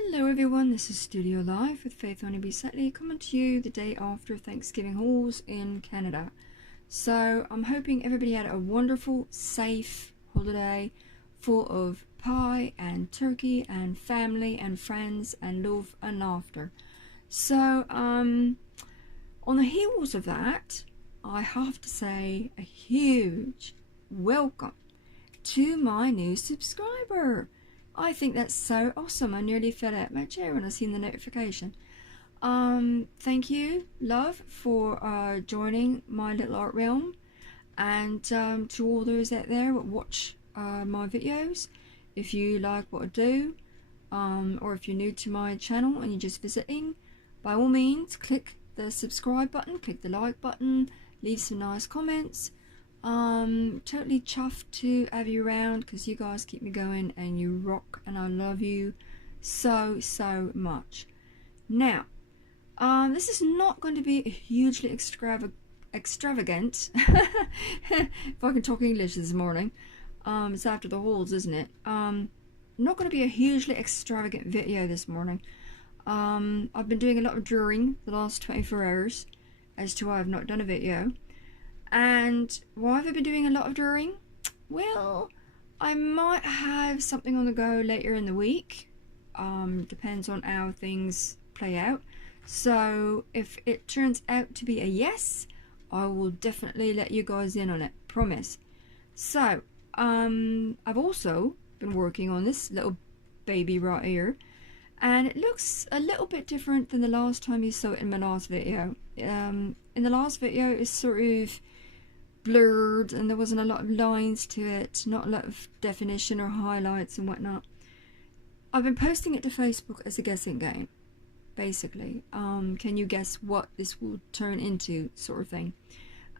Hello everyone, this is Studiolife with Faith Honeybee Setley coming to you the day after Thanksgiving hauls in Canada. So I'm hoping everybody had a wonderful, safe holiday full of pie and turkey and family and friends and love and laughter. So on the heels of that, I have to say a huge welcome to my new subscriber. I think that's so awesome. I nearly fell out my chair when I seen the notification. Thank you, love, for joining my little art realm, and to all those out there that watch my videos. If you like what I do, or if you're new to my channel and you're just visiting, by all means click the subscribe button, click the like button, leave some nice comments. Totally chuffed to have you around because you guys keep me going and you rock, and I love you so much. Now this is not going to be a hugely extravagant if I can talk English this morning. It's after the hauls, isn't it? Not going to be a hugely extravagant video this morning. I've been doing a lot of drawing the last 24 hours as to why I've not done a video. And why have I been doing a lot of drawing? Well, I might have something on the go later in the week. Depends on how things play out. So if it turns out to be a yes, I will definitely let you guys in on it, promise. So I've also been working on this little baby right here, and it looks a little bit different than the last time you saw it in my last video. In the last video it's sort of blurred and there wasn't a lot of lines to it, not a lot of definition or highlights and whatnot. I've been posting it to Facebook as a guessing game, basically. Can you guess what this will turn into, sort of thing.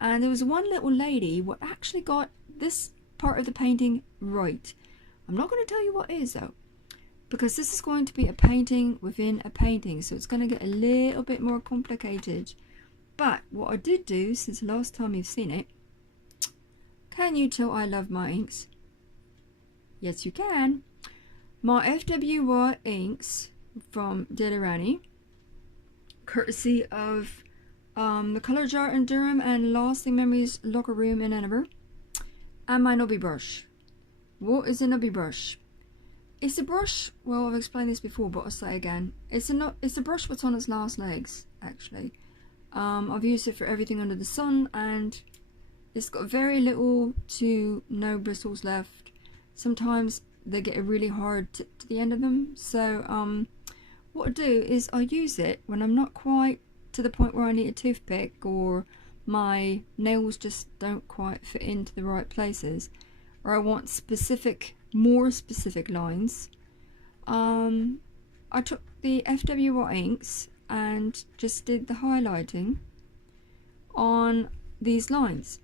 And there was one little lady what actually got this part of the painting right. I'm not going to tell you what it is though, because this is going to be a painting within a painting, so it's going to get a little bit more complicated. But what I did do since the last time you've seen it, can you tell I love my inks? Yes, you can. My FWY inks from Delirani, courtesy of the Colour Jar in Durham and Lasting Memories Locker Room in Edinburgh, and my nubby brush. What is a nubby brush? It's a brush, well I've explained this before but I'll say again, it's a brush that's on its last legs actually. I've used it for everything under the sun, and it's got very little to no bristles left. Sometimes they get a really hard tip to the end of them, so what I do is I use it when I'm not quite to the point where I need a toothpick or my nails just don't quite fit into the right places, or I want more specific lines. I took the FWY inks and just did the highlighting on these lines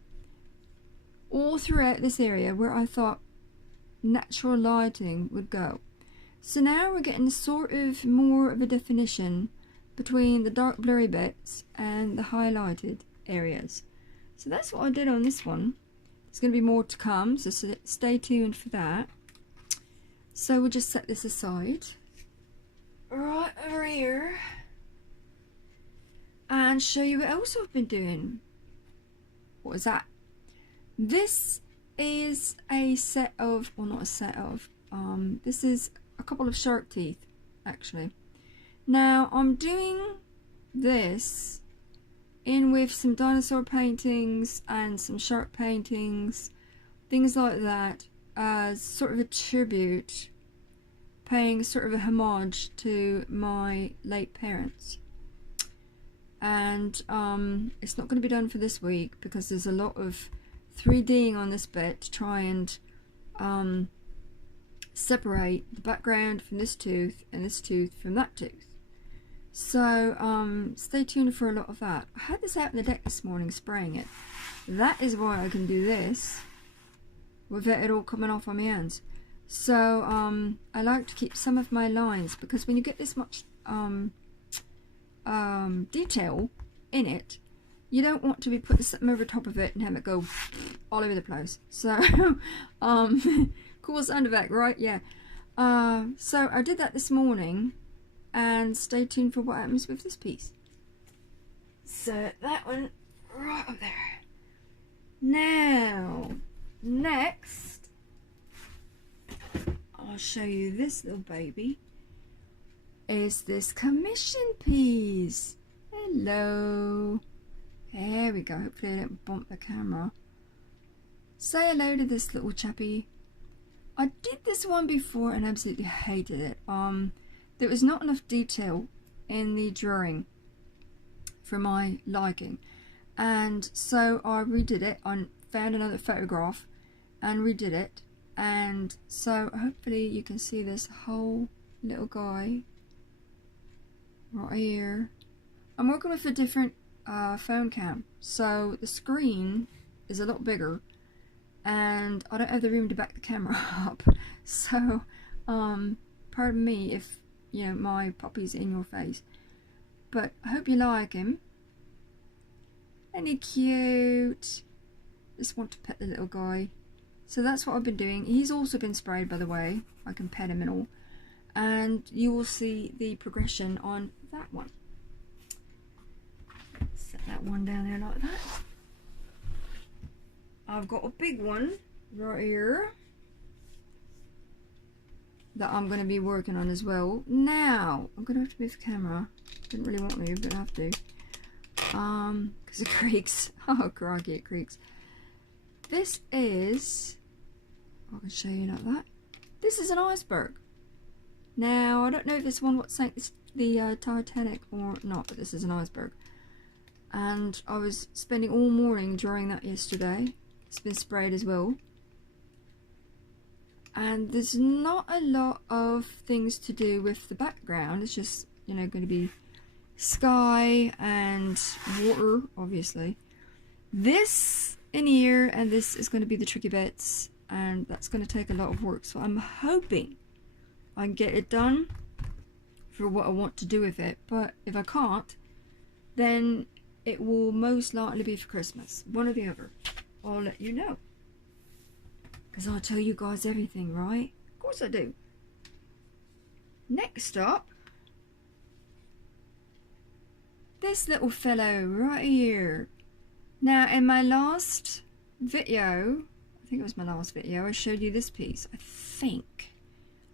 all throughout this area where I thought natural lighting would go. So now we're getting sort of more of a definition between the dark blurry bits and the highlighted areas. So that's what I did on this one. There's going to be more to come, so stay tuned for that. So we'll just set this aside right over here and show you what else I've been doing. What is that? This is a set of, well not a set of, this is a couple of shark teeth actually. Now I'm doing this in with some dinosaur paintings and some shark paintings, things like that, as sort of a tribute, paying sort of a homage to my late parents. And it's not going to be done for this week because there's a lot of 3Ding on this bit to try and separate the background from this tooth and this tooth from that tooth. So stay tuned for a lot of that. I had this out in the deck this morning spraying it. That is why I can do this without it all coming off on my hands. So I like to keep some of my lines, because when you get this much detail in it, you don't want to be putting something over top of it and have it go all over the place. So cool sound effect, right? Yeah. So I did that this morning and stay tuned for what happens with this piece. So that one right up there. Now, next, I'll show you this little baby. Is this commission piece. Hello. There we go. Hopefully I don't bump the camera. Say hello to this little chappy. I did this one before and absolutely hated it. There was not enough detail in the drawing for my liking, and so I redid it. I found another photograph and redid it, and so hopefully you can see this whole little guy right here. I'm working with a different phone cam, so the screen is a lot bigger and I don't have the room to back the camera up, so pardon me if you know my puppy's in your face, but I hope you like him. Ain't he cute? Just want to pet the little guy. So that's what I've been doing. He's also been sprayed, by the way. I can pet him and all, and you will see the progression on that one. Set that one down there like that. I've got a big one right here that I'm going to be working on as well. Now, I'm going to have to move the camera. Didn't really want to, but I have to. Because it creaks. Oh, crikey, it creaks. This is... I can show you like that. This is an iceberg. Now, I don't know if this one what sank the Titanic or not, but this is an iceberg. And I was spending all morning drawing that yesterday. It's been sprayed as well. And there's not a lot of things to do with the background. It's just, you know, going to be sky and water, obviously. This in here, and this is going to be the tricky bits, and that's going to take a lot of work. So I'm hoping I can get it done for what I want to do with it. But if I can't, then it will most likely be for Christmas. One or the other. I'll let you know. Because I'll tell you guys everything, right? Of course I do. Next up, this little fellow right here. Now, in my last video, I think it was my last video, I showed you this piece. I think.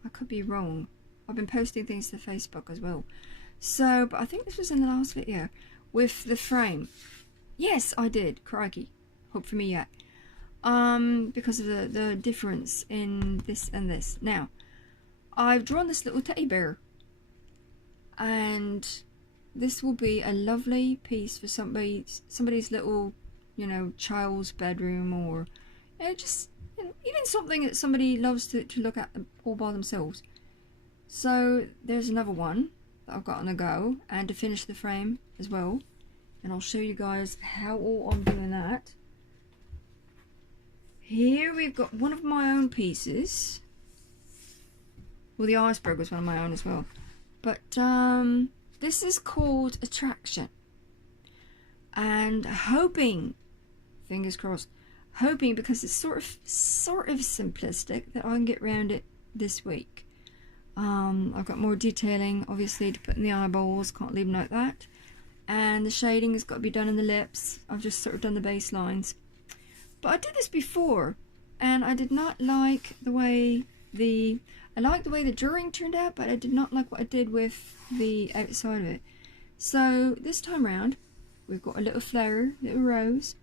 I could be wrong. I've been posting things to Facebook as well. So, but I think this was in the last video with the frame. Yes, I did. Crikey. Hope for me yet. Because of the difference in this and this. Now, I've drawn this little teddy bear, and this will be a lovely piece for somebody's little, you know, child's bedroom, or you know, just you know, even something that somebody loves to look at all by themselves. So there's another one that I've got on the go, and to finish the frame as well, and I'll show you guys how all I'm doing that. Here we've got one of my own pieces. Well, the iceberg was one of my own as well. But this is called Attraction. And hoping, fingers crossed, hoping, because it's sort of simplistic, that I can get around it this week. I've got more detailing, obviously, to put in the eyeballs. Can't leave them like that. And the shading has got to be done in the lips. I've just sort of done the base lines. But I did this before, and I did not like the way I liked the way the drawing turned out, but I did not like what I did with the outside of it. So this time round, we've got a little flower, little rose.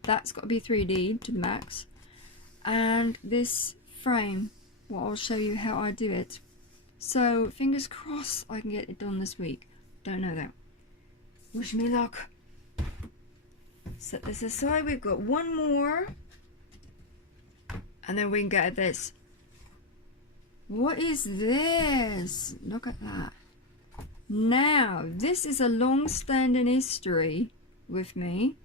That's got to be 3D to the max. And this frame, well, I'll show you how I do it. So fingers crossed I can get it done this week. Don't know though. Wish me luck. Set this aside. We've got one more, and then we can get at this. What is this? Look at that. Now, this is a long-standing history with me,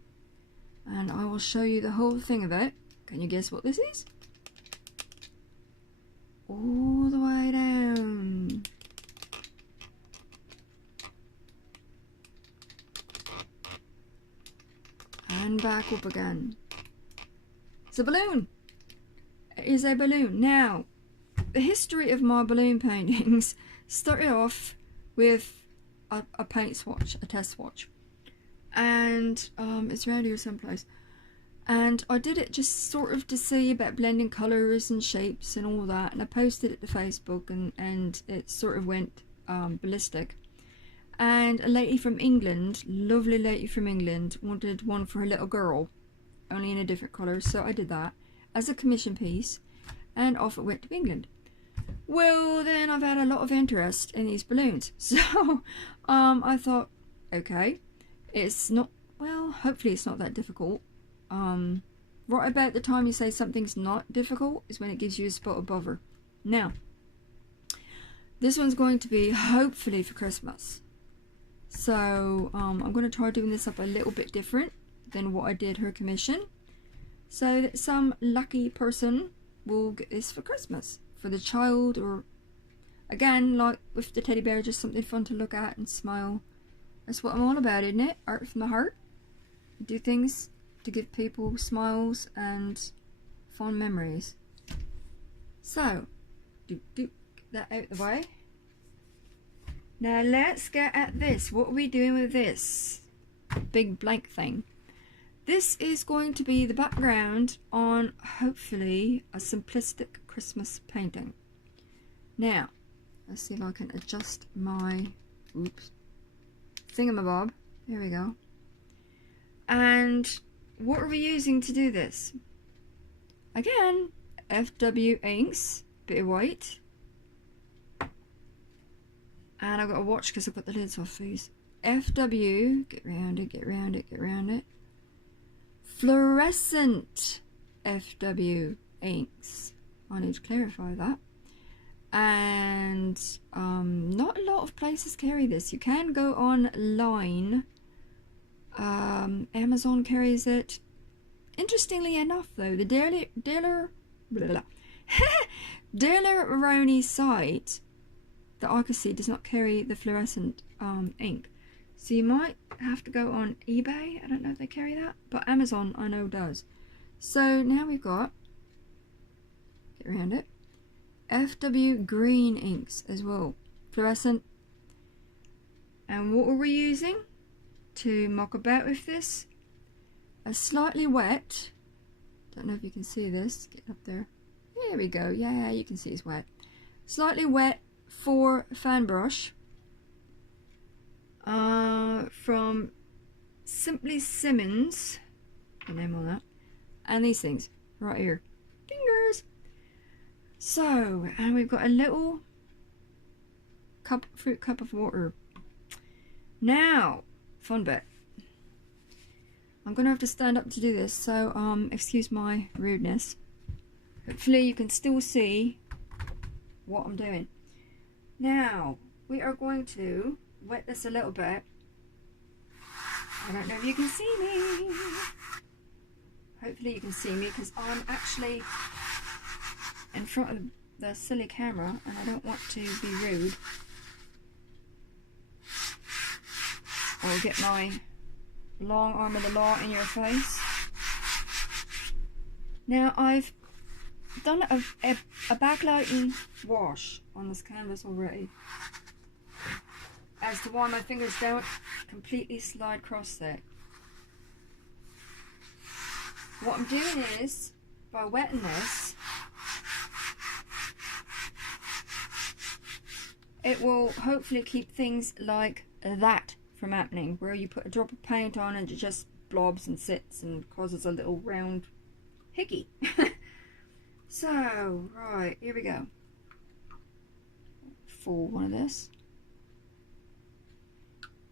and I will show you the whole thing of it. Can you guess what this is? All the way down. And back up again. It's a balloon. It is a balloon. Now, the history of my balloon paintings started off with a paint swatch, a test swatch, and it's around here someplace. And I did it just sort of to see about blending colours and shapes and all that, and I posted it to Facebook, and it sort of went ballistic. And a lady from England, lovely lady from England, wanted one for her little girl, only in a different colour, so I did that as a commission piece, and off it went to England. Well, then I've had a lot of interest in these balloons, so I thought, okay, it's not, well, hopefully it's not that difficult. Right about the time you say something's not difficult is when it gives you a spot of bother. Now, this one's going to be hopefully for Christmas. So I'm going to try doing this up a little bit different than what I did her commission, so that some lucky person will get this for Christmas, for the child, or again, like with the teddy bear, just something fun to look at and smile. That's what I'm all about, isn't it? Art from the heart. Do things to give people smiles and fond memories. So, get that out the way. Now let's get at this. What are we doing with this big blank thing? This is going to be the background on, hopefully, a simplistic Christmas painting. Now, let's see if I can adjust my, oops, thingamabob. There we go. And what are we using to do this? Again, FW inks, bit of white. And I've got to watch because I've got the lids off these. FW, get round it, get round it, get round it. Fluorescent FW inks. I need to clarify that. And not a lot of places carry this. You can go online. Amazon carries it. Interestingly enough, though, the Daler Maroni site that I could see does not carry the fluorescent ink. So you might have to go on eBay. I don't know if they carry that, but Amazon I know does. So now we've got, get around it, FW green inks as well, fluorescent. And what were we using to muck about with this? A slightly wet, don't know if you can see this, get up there, there we go, yeah, you can see it's wet, slightly wet for fan brush from Simply Simmons, the name on that, and these things right here, fingers. So, and we've got a little fruit cup of water. Now, fun bit. I'm gonna have to stand up to do this, so excuse my rudeness. Hopefully you can still see what I'm doing. Now, we are going to wet this a little bit. I don't know if you can see me. Hopefully you can see me, because I'm actually in front of the silly camera and I don't want to be rude or get my long arm of the law in your face. Now I've done a backlighting wash on this canvas already, as to why my fingers don't completely slide across it. What I'm doing is, by wetting this, it will hopefully keep things like that from happening, where you put a drop of paint on and it just blobs and sits and causes a little round hickey. So, right, here we go. Full one of this.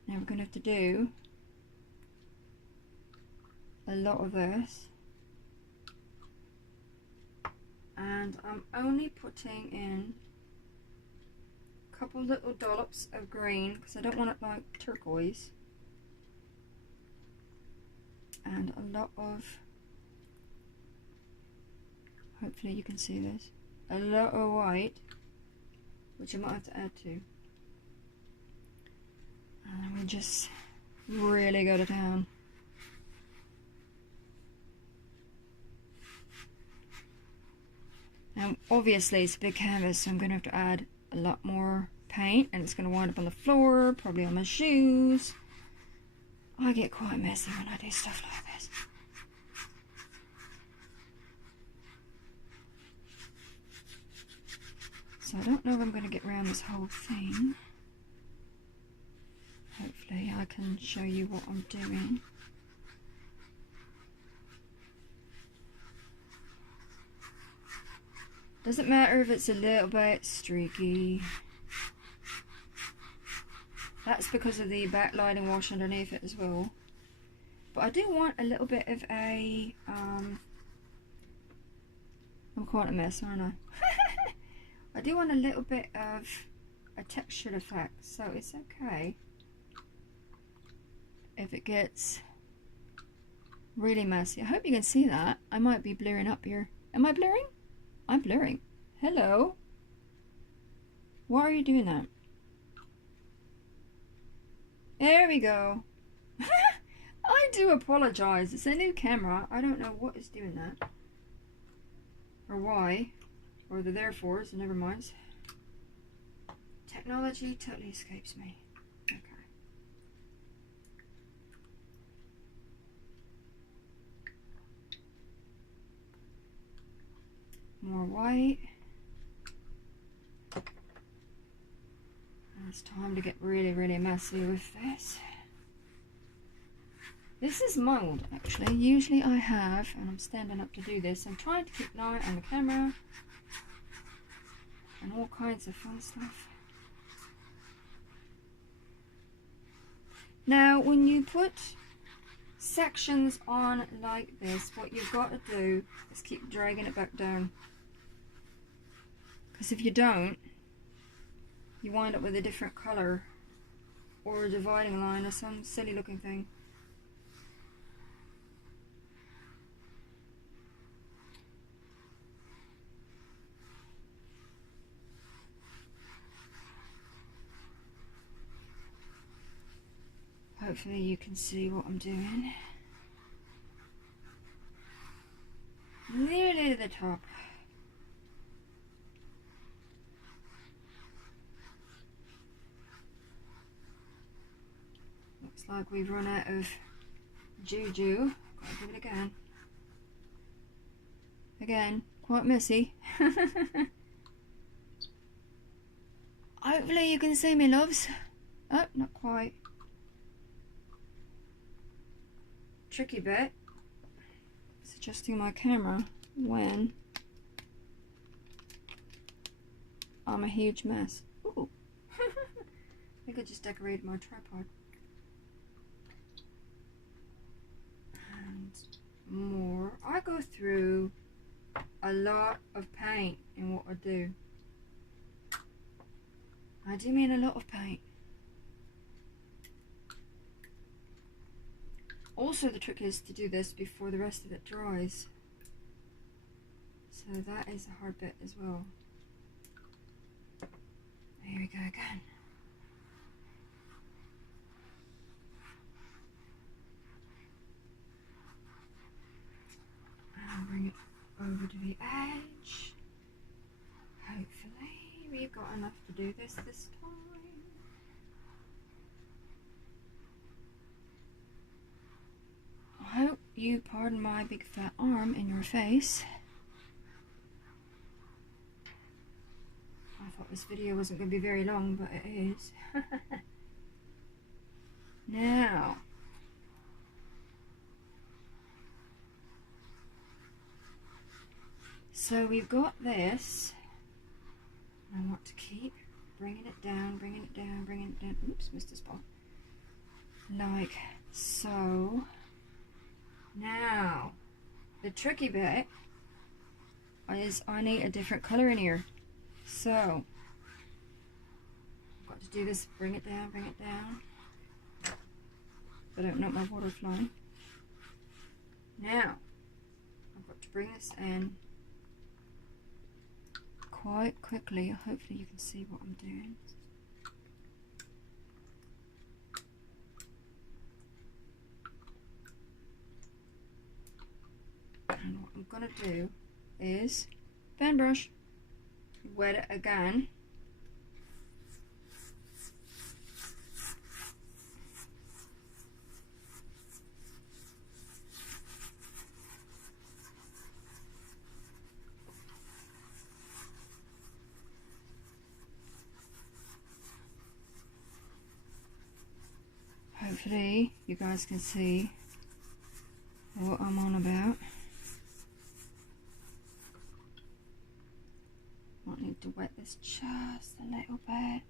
Now we're going to have to do a lot of this. And I'm only putting in a couple little dollops of green because I don't want it like turquoise. And a lot of, hopefully you can see this, a lot of white, which I might have to add to. And we just really go to town. Now obviously it's a big canvas, so I'm going to have to add a lot more paint and it's going to wind up on the floor, probably on my shoes. I get quite messy when I do stuff like this. So I don't know if I'm going to get around this whole thing. Hopefully I can show you what I'm doing. Doesn't matter if it's a little bit streaky. That's because of the backlighting wash underneath it as well. But I do want a little bit of a, I'm quite a mess, aren't I? I do want a little bit of a textured effect, so it's okay if it gets really messy. I hope you can see that. I might be blurring up here. Am I blurring? I'm blurring. Hello? Why are you doing that? There we go. I do apologize. It's a new camera. I don't know what is doing that. Or why. Or the therefores, so never mind. Technology totally escapes me. Okay. More white. And it's time to get really, really messy with this. This is mold, actually. Usually I have, and I'm standing up to do this, I'm trying to keep an eye on the camera and all kinds of fun stuff. Now, when you put sections on like this, what you've got to do is keep dragging it back down. Because if you don't, you wind up with a different colour or a dividing line or some silly looking thing. Hopefully you can see what I'm doing. Nearly to the top. Looks like we've run out of juju. Gotta give it again. Again, quite messy. Hopefully you can see me, loves. Oh, not quite. Tricky bit is adjusting my camera when I'm a huge mess. Ooh. I think I just decorated my tripod. And more. I go through a lot of paint in what I do. I do mean a lot of paint. Also, the trick is to do this before the rest of it dries. So that is a hard bit as well. Here we go again. And bring it over to the edge. Hopefully we've got enough to do this time. I hope you pardon my big fat arm in your face. I thought this video wasn't going to be very long, but it is. Now, so we've got this. I want to keep bringing it down, bringing it down, bringing it down. Oops, missed a spot. Like so. Now, the tricky bit is I need a different colour in here. So, I've got to do this, bring it down, but I don't know my water flying. Now, I've got to bring this in quite quickly. Hopefully you can see what I'm doing. And what I'm going to do is fan brush, wet it again, Hopefully you guys can see what I'm on about. Might need to wet this just a little bit.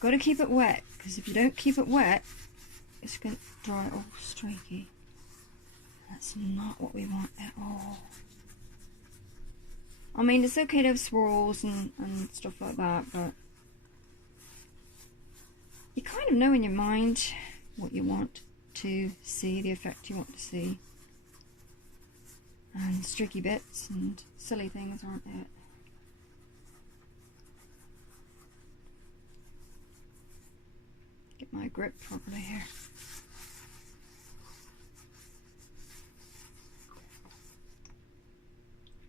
Got to keep it wet, because if you don't keep it wet, it's going to dry all streaky. That's not what we want at all. I mean, it's okay to have swirls and stuff like that, but you kind of know in your mind what you want to see, the effect you want to see. And streaky bits and silly things aren't it. Get my grip properly here.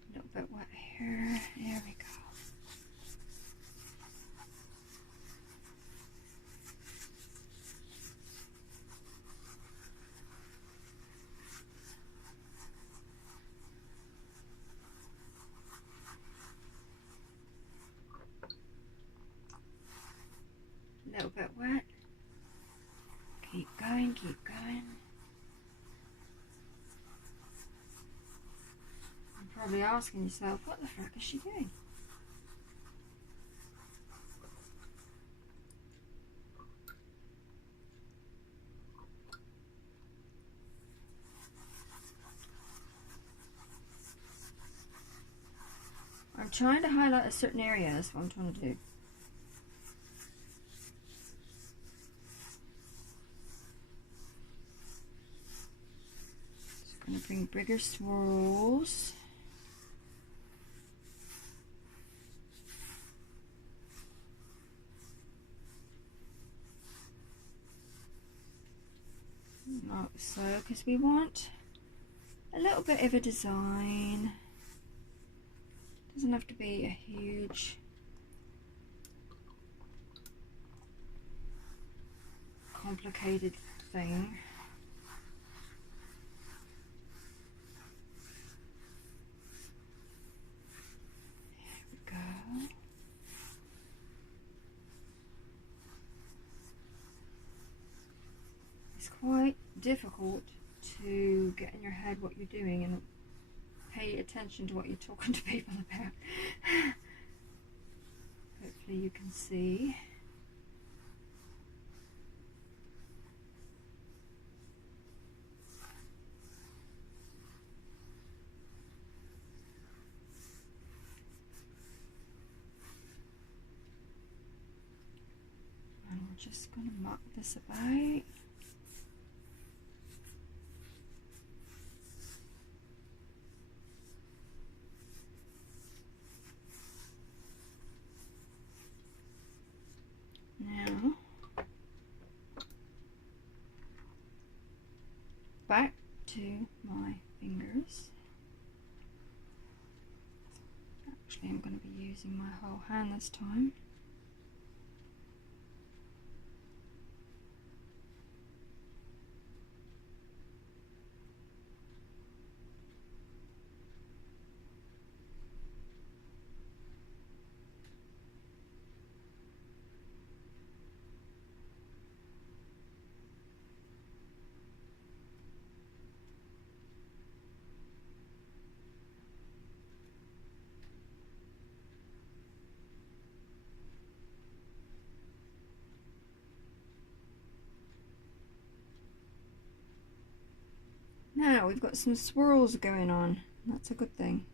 A little bit wet here. There we go. A little bit wet. Keep going, keep going. You're probably asking yourself, what the frick is she doing? I'm trying to highlight a certain area, that's what I'm trying to do. I'm going to bring bigger swirls. Like so, because we want a little bit of a design. Doesn't have to be a huge complicated thing. It's quite difficult to get in your head what you're doing and pay attention to what you're talking to people about. Hopefully you can see. And we're just going to muck this about. Now, back to my fingers. Actually, I'm going to be using my whole hand this time. Now we've got some swirls going on. That's a good thing.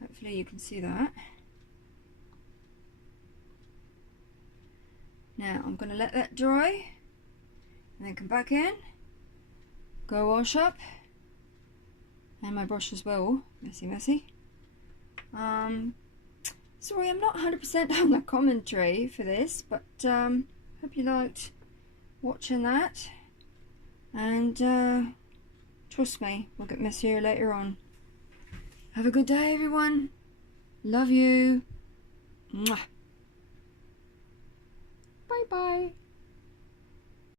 Hopefully you can see that. Now I'm going to let that dry and then come back in, go wash up, and my brush as well. Messy. Sorry, I'm not 100% on the commentary for this, but hope you liked watching that. And trust me, we'll get messier later on. Have a good day, everyone. Love you. Mwah. Bye bye.